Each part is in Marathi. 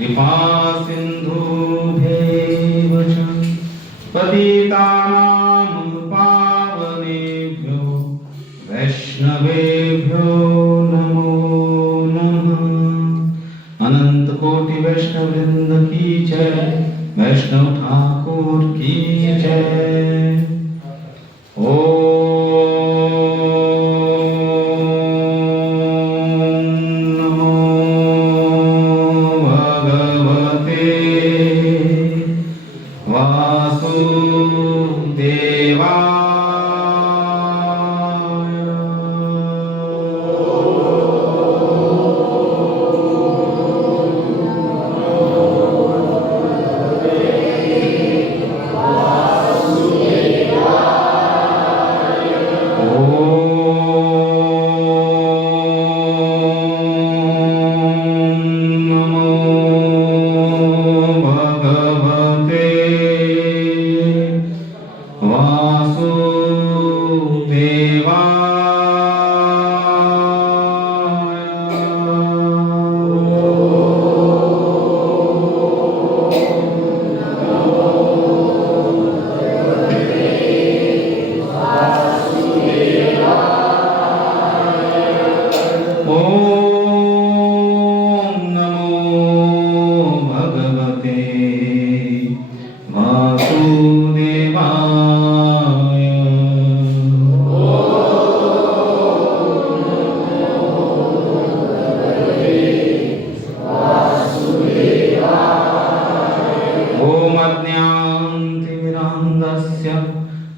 कृपासिन्धुभ्यैव च पतितानां पावनेभ्यो वैष्णवेभ्यो नमो नमः। अनंत कोटि वैष्णव वृंद की जय, वैष्णव ठाकुर की जय।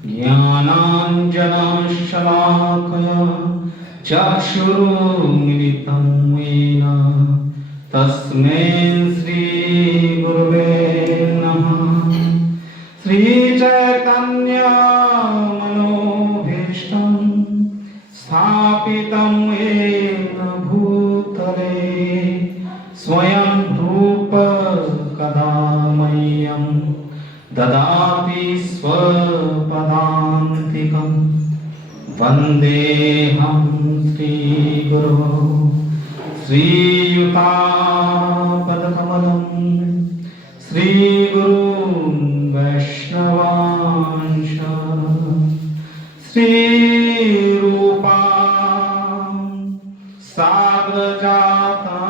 ज्ञानाञ्जनशलाकया चक्षुरुन्मिलितं येन तस्मै श्रीगुरुवे नमः। श्रीचैतन्यमनोभीष्टं स्थापितं येन भूतले स्वयं रूप कदा मह्यं ददाति स्वपदान्तिकम्। वन्देऽहं श्रीगुरो श्रीयुतापदकमलं श्रीगुरुं वैष्णव भगवांश श्रीरूपा साग्रजाता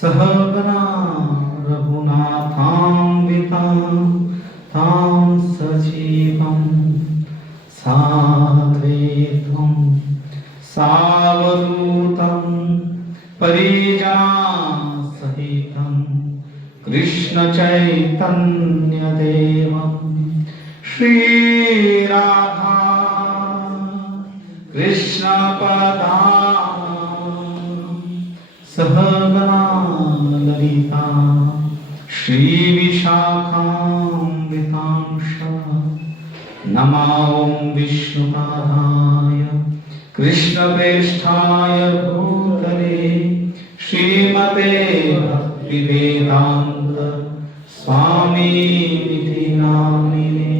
सहगना रघुनाथान्वितं तं सजीवं साद्वैतं सावधूतं परिजनसहितं कृष्ण चैतन्य देवं श्रीराधा कृष्ण पदा सहगना ललिता श्रीविशाखान्वितांश नमो विष्णुपादाय कृष्णप्रेष्ठाय भूतले श्रीमते भक्तिवेदान्त स्वामीनिधि नामिने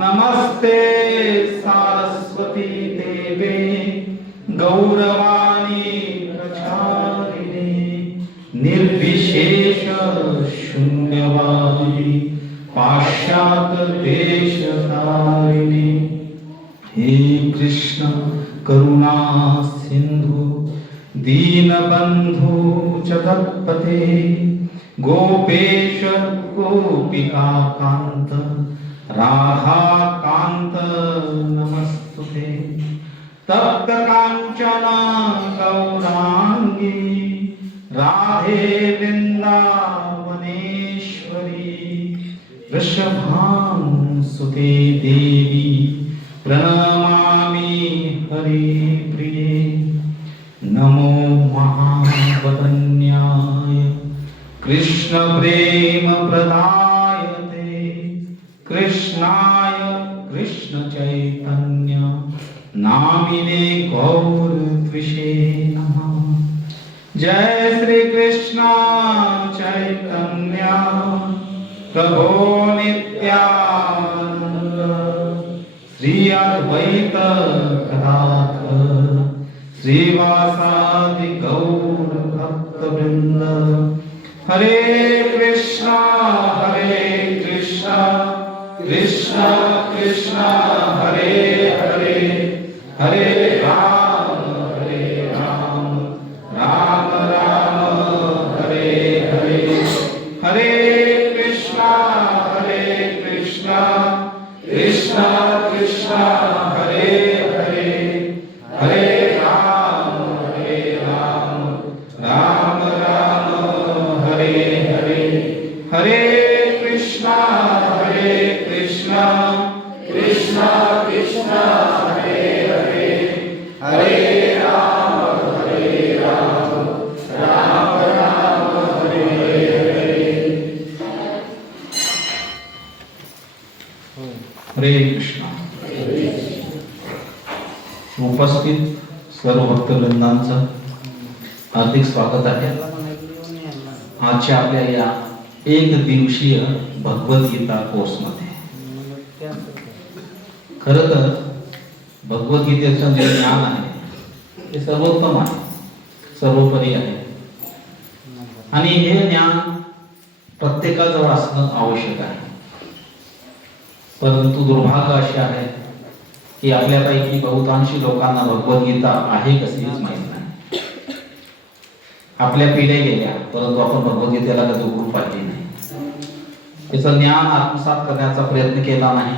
नमस्ते सरस्वती देवे गौरवाणी प्रचारिणे निर्विशेष शून्यवादी पाश्चात्य देशधारिणे हे कृष्ण करुणा सिंधु दीनबंधु जगत्पते गोपेश गोपिका कांत राधा कांत नमस्तुते तप्त कांचन गौरांगी राधे वृंदावनेश्वरी वृषभानुसुते देवी प्रणमामि हरिप्रिये नमो महावदन्याय कृष्ण प्रेम प्रदायते कृष्णाय कृष्ण चैतन्य नामिने गौरत्विषे नमः। जय श्री कृष्ण चैतन्य प्रभो नित्यानंद श्री अद्वैत गदाधर श्रीवासादि गौर भक्तवृंद हरे कृष्णा कृष्ण कृष्ण हरे हरे हरे राम राम राम हरे हरे हरे कृष्णा कृष्ण कृष्ण हरे हरे हरे राम राम राम हरे हरे हरे कृष्णा कृष्ण कृष्ण हरे हरे हरे राम राम राम हरे हरे हरे कृष्ण। उपस्थित सर्व भक्तवृंदांचं हार्दिक स्वागत आहे आजच्या आपल्या या एक दिवसीय भगवद्गीता कोर्स मध्ये। खरं तर भगवद्गीतेचं जे ज्ञान आहे ते सर्वोत्तम आहे, सर्वोपरी आहे आणि हे ज्ञान प्रत्येकाजवळ असणं आवश्यक आहे। परंतु दुर्भाग्य असे आहे की आपल्यापैकी बहुतांशी लोकांना भगवद्गीता आहे कशीच माहित नाही। आपल्या पिढ्या गेल्या परंतु आपण भगवद्गीतेला कधी उघडून पाहिली नाही, त्याचं ज्ञान आत्मसात करण्याचा प्रयत्न केला नाही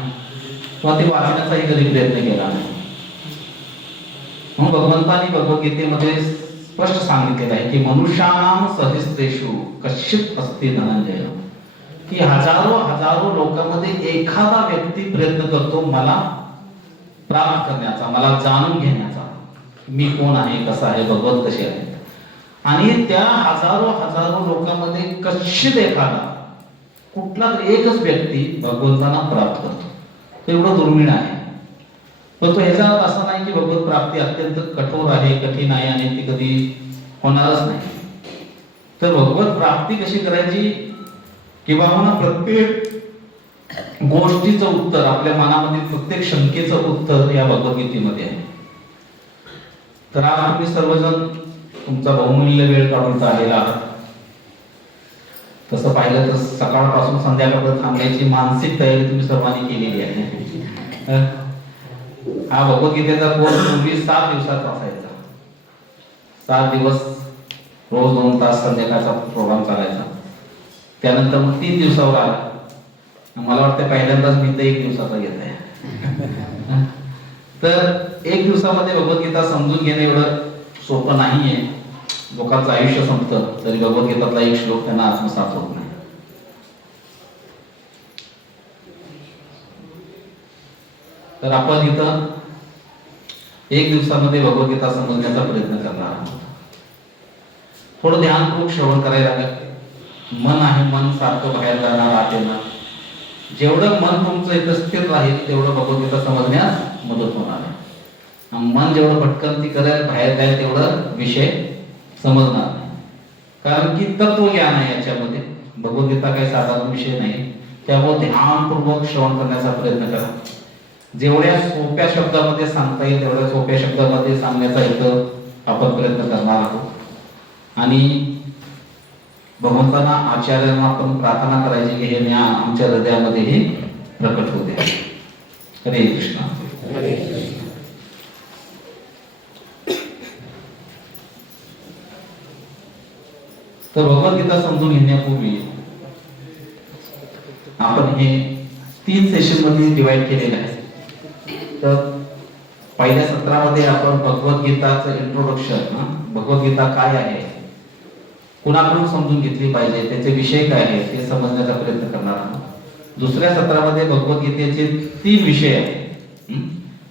किंवा ते वाचण्याचाही कधी प्रयत्न केला नाही। म्हणून भगवंतांनी भगवद्गीतेमध्ये स्पष्ट सांगितलेलं आहे की मनुष्यानां सहस्रेषु कश्चित् अस्ति धनंजय, की हजारो लोकांमध्ये एखादा व्यक्ती प्रयत्न करतो मला प्राप्त करण्याचा, मला जाणून घेण्याचा, मी कोण आहे, कसा आहे, भगवंत कसे आहेत। आणि त्या हजारो लोकांमध्ये कश्चित एखादा कुठला तरी एकच व्यक्ती भगवंतांना प्राप्त करतो। ते एवढं दुर्मिळ आहे। पण तो याचा अर्थ असा नाही की भगवत प्राप्ती अत्यंत कठोर आहे, कठीण आहे आणि ती कधी होणारच नाही। तर भगवत प्राप्ती कशी करायची किंवा प्रत्येक गोष्टीचं उत्तर, आपल्या मनामधील प्रत्येक शंकेचं उत्तर या भगवद्गीतेमध्ये आहे। तर आज तुम्ही सर्वजण तुमचा बहुमूल्य वेळ काढून आलेला आहात तसं पाहिलं तर सकाळपासून संध्याकाळपर्यंत थांबण्याची मानसिक तयारी तुम्ही सर्वांनी केलेली आहे. हा भगवद्गीतेचा कोर्स पूर्वी 7 दिवसाचा असायचा. 7 दिवस रोज 2 तास संध्याकाळचा प्रोग्राम चालायचा. त्यानंतर मग 3 दिवसावर आला. मला वाटतं पहिल्यांदाच मी तर 1 दिवसाचा घेत आहे. तर 1 दिवसामध्ये भगवद्गीता समजून घेणे एवढं सोपं नाहीये. लोकांचं आयुष्य संपतं तरी भगवद्गीतातला एक श्लोक त्यांना आत्मसात होत नाही. तर आपण इथं 1 दिवसामध्ये भगवद्गीता समजण्याचा प्रयत्न करणार आहोत. थोडं ध्यानपूर्वक श्रवण करायला लागेल. मन आहे, मन सारखं बाहेर जाणार आत येणार. जेवढं मन तुमचं इथं स्थिर राहील तेवढं भगवद्गीता समजण्यास मदत होणार आहे. मन जेवढं भटकंती करेल बाहेर जाईल तेवढं विषय समजणार नाही. कारण की तत्वज्ञान आहे याच्यामध्ये. भगवद्गीता काही साधारण विषय नाही. त्यामुळे ध्यानपूर्वक श्रवण करण्याचा प्रयत्न करा. जेवढ्या सोप्या शब्दामध्ये सांगता येईल तेवढ्या सोप्या शब्दामध्ये सांगण्याचा इथं आपण प्रयत्न करणार आहोत. आणि भगवंतांना आचार्यांना आपण प्रार्थना करायची की हे ज्ञान आमच्या हृदयामध्येही प्रकट होते. हरे कृष्ण. तर भगवद्गीता समजून घेण्यापूर्वी आपण हे 3 सेशन मध्ये डिवाइड केलेले आहे. तर पहिल्या सत्रामध्ये आपण भगवद्गीताचं इंट्रोडक्शन, भगवद्गीता काय आहे, कुणाकडून समजून घेतली पाहिजे, त्याचे विषय काय आहेत ते समजण्याचा प्रयत्न करणार आहोत. दुसऱ्या सत्रामध्ये भगवद्गीतेचे 3 विषय आहेत.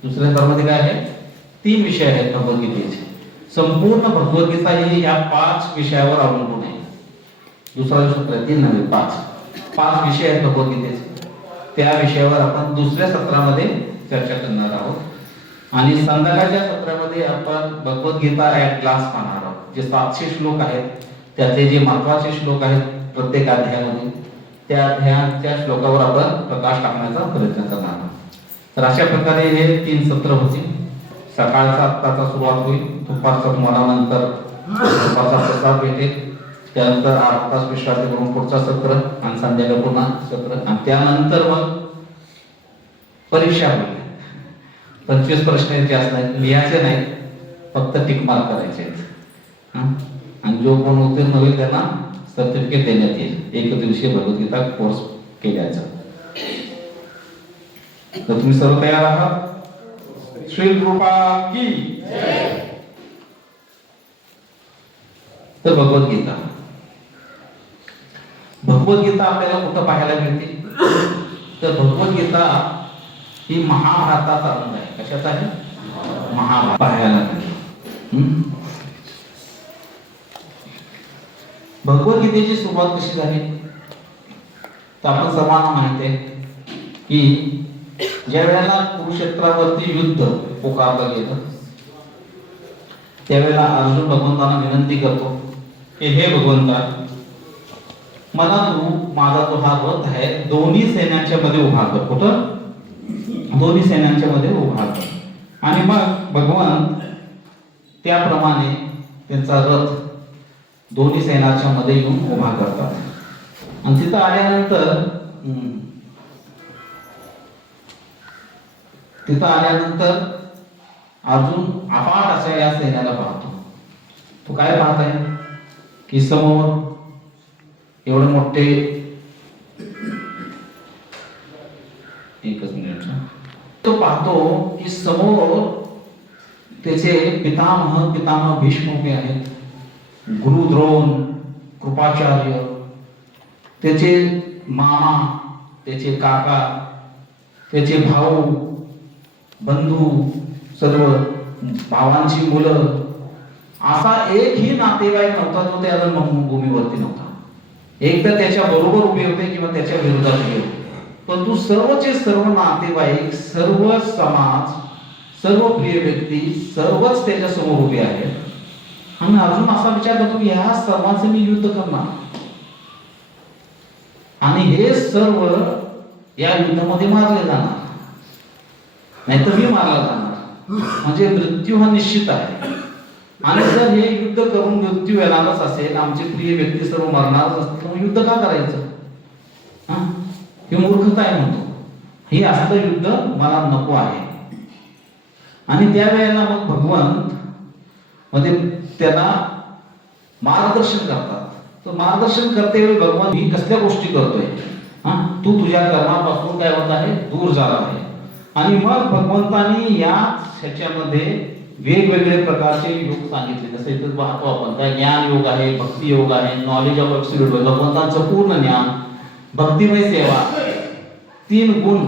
दुसऱ्या सत्रामध्ये काय आहे? 3 विषय आहेत भगवद्गीतेचे. संपूर्ण भगवद्गीता ही या 5 विषयावर अवलंबून आहे. दुसरा सत्र 3 नव्हे 5 विषय आहेत भगवद्गीतेचे. त्या विषयावर आपण दुसऱ्या सत्रामध्ये चर्चा करणार आहोत. आणि संध्याकाळच्या सत्रामध्ये आपण भगवद्गीता ॲट ग्लास पाहणार आहोत. जे 700 श्लोक आहेत त्यातले जे महत्त्वाचे श्लोक आहेत प्रत्येक अध्यायामध्ये त्या अध्यायाच्या श्लोकावर आपण प्रकाश टाकण्याचा प्रयत्न करणार आहोत. तर अशा प्रकारे हे 3 सत्र होतील. सकाळचा आत्ताचा सुरुवात होईल. दुपारचा तुम्हाला नंतर दुपारचा प्रसाद भेटेल. त्यानंतर 8 तास विश्रांती करून पुढचा सत्र आणि संध्याकाळी पुन्हा सत्र आणि त्यानंतर मग परीक्षा होईल. 25 प्रश्न जास्त नाहीत, लिहायचे नाहीत, फक्त टिक मार्क करायचे आहेत. आणि जो कोण उत्तीर्ण होईल त्यांना सर्टिफिकेट देण्यात येईल. 1 दिवसीय भगवद्गीता कोर्स केल्याचा. तर तुम्ही सर्व तयार आहात? श्री कृपा की. तर भगवद्गीता आपल्याला कुठं पाहायला मिळते? तर भगवद्गीता ही महाभारताचा अंग आहे. कशाचा आहे? महाभारत पाहायला मिळते. भगवद्गीतेची सुरुवात कशी झाली? तर आपण सर्वांना माहिती आहे की ज्या वेळेला कुरुक्षेत्रावरती युद्ध पुकारलं गेलं त्यावेळेला अर्जुन भगवंतांना विनंती करतो की हे भगवंता, मला तू माझा जो हा रथ आहे दोन्ही सैन्यांच्या मध्ये उभा कर. कुठं? दोन्ही सैन्यांच्या मध्ये उभा कर. आणि मग भगवान त्याप्रमाणे त्यांचा रथ दोन्ही सैन्याच्या मध्ये येऊन उभा करतात. आणि तिथं आल्यानंतर अर्जुन अफाट अशा या सैन्याला पाहतो. तो काय पाहत आहे की समोर एवढे मोठे, एकच मिनिट, तो पाहतो की समोर त्याचे पितामह भीष्म उभे आहेत, गुरु द्रोण, कृपाचार्य, त्याचे मामा, त्याचे काका, त्याचे भाऊ, बंधू, सर्व भावांची मुलं, असा एकही नातेवाईक नव्हता जो त्या रणभूमीवरती नव्हता. एक तर त्याच्या बरोबर उभे होते किंवा त्याच्या विरोधात उभे होते. परंतु सर्वचे सर्व नातेवाईक, सर्व समाज, सर्व प्रिय व्यक्ती सर्वच त्याच्या समोर उभे आहेत. आणि अजून असा विचार करतो की ह्या सर्वांचे मी युद्ध करणार आणि हे सर्व या युद्धामध्ये मारले जाणार, नाहीतर मी मारला जाणार. म्हणजे मृत्यू हा निश्चित आहे. आणि जर हे युद्ध करून मृत्यू येणारच असेल, आमचे प्रिय व्यक्ती सर्व मरणारच असतील, तर युद्ध का करायचं? ही मूर्खता आहे म्हणतो. हे असलं युद्ध मला नको आहे. आणि त्यावेळेला मग भगवंत मध्ये त्याला मार्गदर्शन करतात. तर मार्गदर्शन करते वेळी भगवान ही कसल्या गोष्टी करतोय? तू तुझ्या कर्मापासून काय होत आहे? दूर जात आहे. आणि मग भगवंतानी या ह्याच्यामध्ये वेगवेगळे प्रकारचे योग सांगितले. जसं इथं पाहतो आपण, काय ज्ञान योग आहे, भक्ती योग आहे, नॉलेज ऑफ ॲब्सोल्यूट, भगवंतांचं पूर्ण ज्ञान, भक्तिमय सेवा, 3 गुण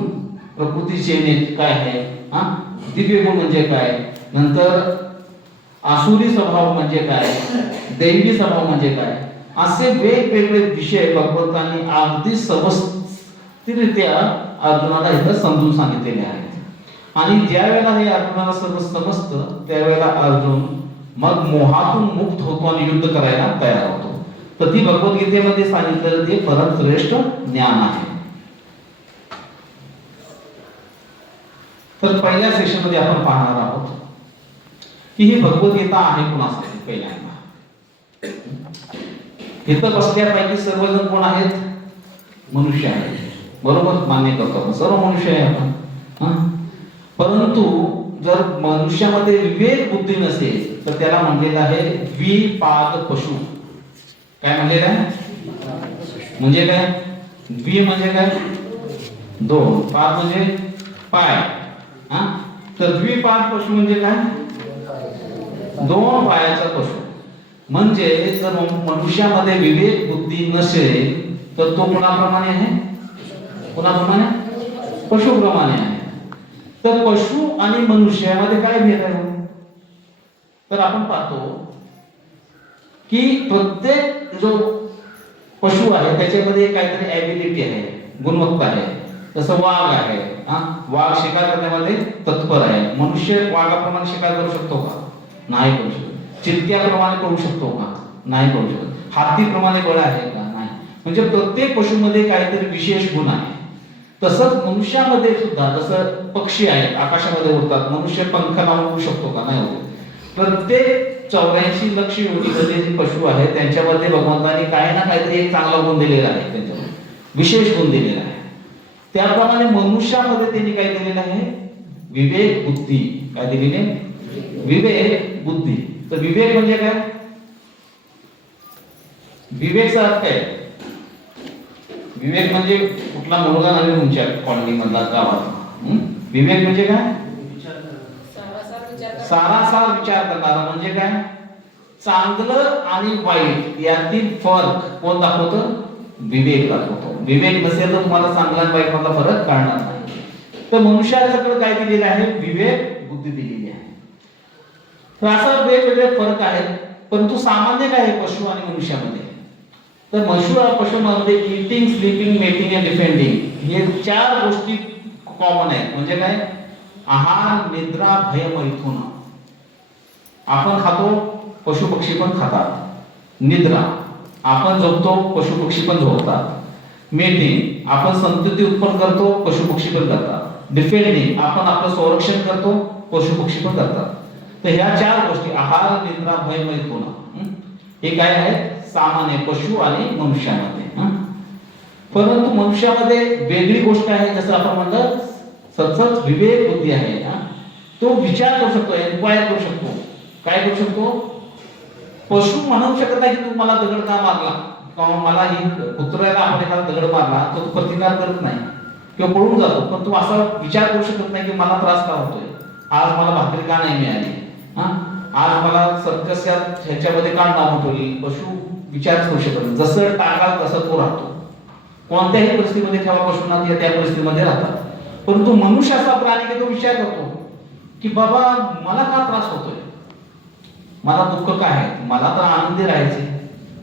प्रकृतीचे काय आहे, दिव्य गुण म्हणजे काय, नंतर आसुरी स्वभाव म्हणजे काय, दैवी स्वभाव म्हणजे काय, असे वेगवेगळे विषय भगवंतांनी अगदी व्यवस्थितरित्या अर्जुनाला इथं समजून सांगितलेले आहेत. आणि ज्या वेळेला हे अर्जुनाला सर्व समजतं त्यावेळेला अर्जुन मग मोहातून मुक्त होतो आणि युद्ध करायला तयार होतो. तर ती भगवद्गीतेमध्ये सांगितलेलं ते परमश्रेष्ठ ज्ञान आहे. तर पहिल्या सेशन मध्ये आपण पाहणार आहोत की ही भगवद्गीता आहे कोणासाठी. पहिल्यांदा इथं बसल्यापैकी सर्वजण कोण आहेत? मनुष्य आहेत. बरोबर मान्य करतो आपण, सर्व मनुष्य आहे आपण. परंतु जर मनुष्यामध्ये विवेक बुद्धी नसेल तर त्याला म्हणलेलं आहे द्विपाद पशु. काय म्हणलेलं आहे? म्हणजे काय? द्वि म्हणजे काय? 2, पाद म्हणजे पाय. तर द्विपाद पशु म्हणजे काय? 2 पायाचा पशु. म्हणजे जर मनुष्यामध्ये विवेक बुद्धी नसेल तर तो कोणाप्रमाणे आहे? कोणाप्रमाणे? पशुप्रमाणे आहे. तर पशु आणि मनुष्यामध्ये काय भेद आहे? तर आपण पाहतो की प्रत्येक जो पशु आहे त्याच्यामध्ये काहीतरी ॲबिलिटी आहे, गुणवत्ता आहे. जसं वाघ आहे, वाघ शिकार करण्यामध्ये तत्पर आहे. मनुष्य वाघाप्रमाणे शिकार करू शकतो का? नाही करू शकत. चित्त्याप्रमाणे करू शकतो का? नाही करू शकत. हातीप्रमाणे बळ आहे का? नाही. म्हणजे प्रत्येक पशुमध्ये काहीतरी विशेष गुण आहे. तसंच मनुष्यामध्ये सुद्धा, जसं पक्षी आहेत आकाशामध्ये उडतात, मनुष्य पंख लावून उडू शकतो का? नाही उडू. प्रत्येक 84 लक्ष योनीमध्ये जे पशु आहेत त्यांच्यामध्ये भगवंतांनी काही ना काहीतरी एक चांगला गुण दिलेला आहे, त्यांच्यामध्ये विशेष गुण दिलेला आहे. त्याप्रमाणे मनुष्यामध्ये त्यांनी काय दिलेलं आहे? विवेक बुद्धी. काय दिलेली आहे? विवेक बुद्धी. तर विवेक म्हणजे काय? विवेकचा अर्थ काय? विवेक म्हणजे कुठला मुलगा नवीन तुमच्या कॉलनी मधला गावात. विवेक म्हणजे काय? सारासार विचार करणारा. म्हणजे काय? चांगलं आणि वाईट यातील फरक कोण दाखवतं? विवेक दाखवतो. विवेक नसेल तर तुम्हाला चांगला आणि वाईट मधला फरक कळणार नाही. तर मनुष्याकडे काय दिलेलं आहे? विवेक बुद्धी दिलेली आहे. तर असा वेगवेगळे फरक आहेत. परंतु सामान्य काय आहे पशु आणि मनुष्यामध्ये? तर पशुमध्ये इटिंग, स्लीपिंग, मेटिंग आणि डिफेंडिंग हे 4 गोष्टी कॉमन आहेत. म्हणजे काय? आहार, निद्रा, भय, मैथुन. आपण खातो, पशु पक्षी पण खातात. निद्रा, आपण झोपतो, पशु पक्षी पण झोपतात. मेटिंग, आपण संतती उत्पन्न करतो, पशु पक्षी पण करतात. डिफेंडिंग, आपण आपलं संरक्षण करतो, पशु पक्षी पण करतात. तर ह्या 4 गोष्टी आहार, निद्रा, भय, मैथुन हे काय आहे? सामान्य पशु आणि मनुष्यामध्ये. परंतु मनुष्यामध्ये वेगळी गोष्ट आहे. जसं आपण म्हणलं सतत विवेक बुद्धी आहे. तो विचार करू शकतो, एन्क्वायर करू शकतो. काय करू शकतो? पशु म्हणू शकत नाही की तू मला दगड का मारला, किंवा मला ही कुत्र्याला आपण एखादा दगड मारला तर तो प्रतिकार करत नाही किंवा पळून जातो. पण तू असा विचार करू शकत नाही की मला त्रास का होतोय, आज मला भाकरी का नाही मिळाली, आज मला सर्कसच्या ह्याच्यामध्ये का नाव ठेवली. पशु विचार करू शकत नाही. जसं टाकाल तसं तो राहतो. कोणत्याही परिस्थितीमध्ये ठेवा पशुना त्या परिस्थितीमध्ये राहतात. परंतु मनुष्य असा प्राणी की तो विचार करतो की बाबा मला का त्रास होतोय, मला दुःख काय आहे, मला तर आनंदी राहायचे,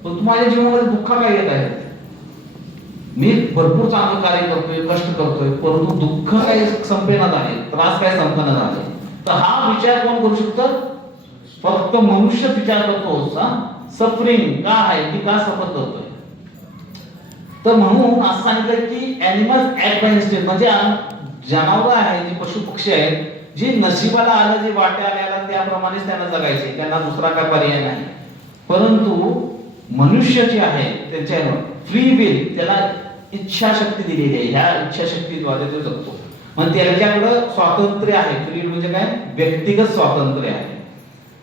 पण माझ्या जीवनामध्ये दुःख काय येत आहेत. मी भरपूर चांगलं कार्य करतोय, कष्ट करतोय, परंतु दुःख काही संपेना झाले, त्रास काय संपना झाले. तर हा विचार कोण करू शकतं? फक्त मनुष्य विचार करतो. सफरिंग का आहे, की का सफर करतोय. तर म्हणून असं सांगितलं की ॲनिमल्स ऍक्ट बाय इन्स्टिंक्ट. म्हणजे जनावर आहे, जे पशु पक्षी आहेत जे नशिबाला आलं, जे वाट्याला आलं त्याप्रमाणेच त्यांना जगायचे, त्यांना दुसरा काय पर्याय नाही. परंतु मनुष्य जे आहे त्याच्या फ्री विल, त्याला इच्छाशक्ती दिलेली आहे. ह्या इच्छाशक्तीद्वारे तो जगतो. मग त्याच्याकडे स्वातंत्र्य आहे. फ्री विल म्हणजे काय? व्यक्तिगत स्वातंत्र्य आहे.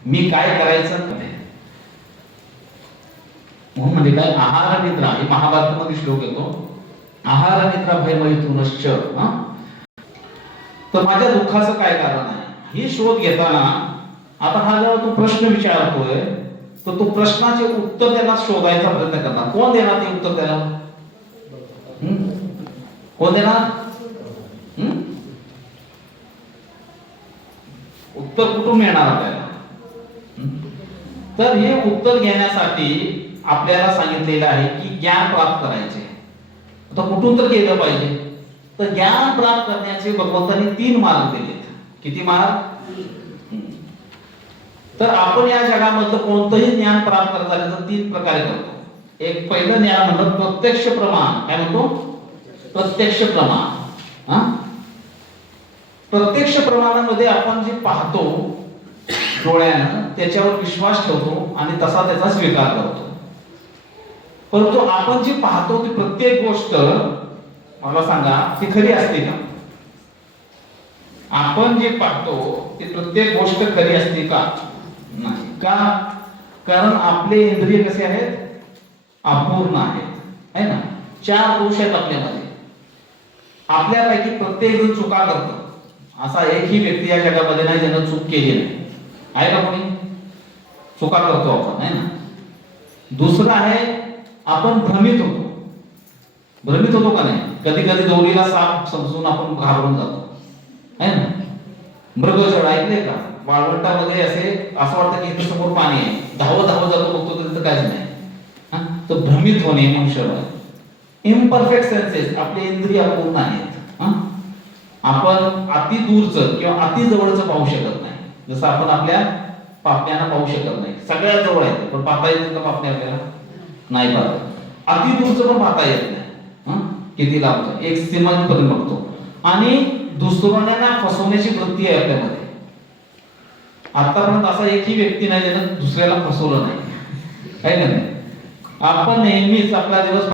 मी काय करायचं नाही. म्हणून म्हणजे काय? आहार निद्रा, हे महाभारतामध्ये श्लोक येतो. आहार निद्रा भयमैथुनश्च. तर माझ्या दुःखाचं काय कारण आहे हे शोध घेताना, आता हा जेव्हा तू प्रश्न विचारतोय तर तो प्रश्नाचे उत्तर त्याला शोधायचा प्रयत्न करणार. कोण देणार ते उत्तर त्याला? कोण देणार? उत्तर कुठून मिळणार आपल्याला? तर हे उत्तर घेण्यासाठी आपल्याला सांगितलेलं आहे की ज्ञान प्राप्त करायचे. आता कुठून तर केलं पाहिजे. तर ज्ञान प्राप्त करण्याचे भगवंतांनी 3 मार्ग दिलेत. किती मार्ग? तर आपण या जगामधलं कोणतंही ज्ञान प्राप्त करता तर 3 प्रकारे करतो. एक पहिलं ज्ञान म्हणतो प्रत्यक्ष प्रमाण. काय म्हणतो? प्रत्यक्ष प्रमाण. प्रत्यक्ष प्रमाणामध्ये आपण जे पाहतो डोळ्यानं, त्याच्यावर विश्वास ठेवतो आणि तसा त्याचा स्वीकार करतो. परंतु आपण जी पाहतो ती प्रत्येक गोष्ट, मला सांगा, ती खरी असते का? आपण जे पाहतो ती प्रत्येक गोष्ट खरी असते का? नाही. का? कारण आपले इंद्रिय कसे आहेत? अपूर्ण आहेत, है ना? 4 दोष आहेत आपल्यामध्ये. आपल्यापैकी प्रत्येक जण चुका करतो. असा एकही व्यक्ती या जगामध्ये नाही ज्यानं चूक केली नाही. आहे का कोणी? चुका करतो आपण, है ना? दुसरं आहे, आपण भ्रमित होतो. भ्रमित होतो का नाही? कधी कधी दोरीला साप समजून आपण घाबरून जातो, है ना? मृगजळ ऐकले का? वाळवंटामध्ये असं वाटतं की इथे समोर पाणी आहे, धावत धावत जातो, बघतो तर तिथं काहीच नाही. तर भ्रमित होणे मनुष्याला. इम्परफेक्ट सेन्सेस, आपले इंद्रिय अपूर्ण आहेत. आपण अति दूरचं किंवा अति जवळचं पाहू शकत नाही. जसं आपण आपल्या पापण्याला पाहू शकत नाही. सगळ्यात जवळ आहे पण पाहता येत का पापण्या आपल्याला? नाही पाहत. अति दूरचं पण पाहता येत नाही. किती लांबचं? एक सीमांपर्यंत बघतो. आणि दुसऱ्यांना फसवण्याची वृत्ती आहे आपल्यामध्ये. आतापर्यंत असा एकही व्यक्ती नाही ज्यानं दुसऱ्याला फसवलं नाही, आहे का नाही? आपण नेहमीच आपला दिवस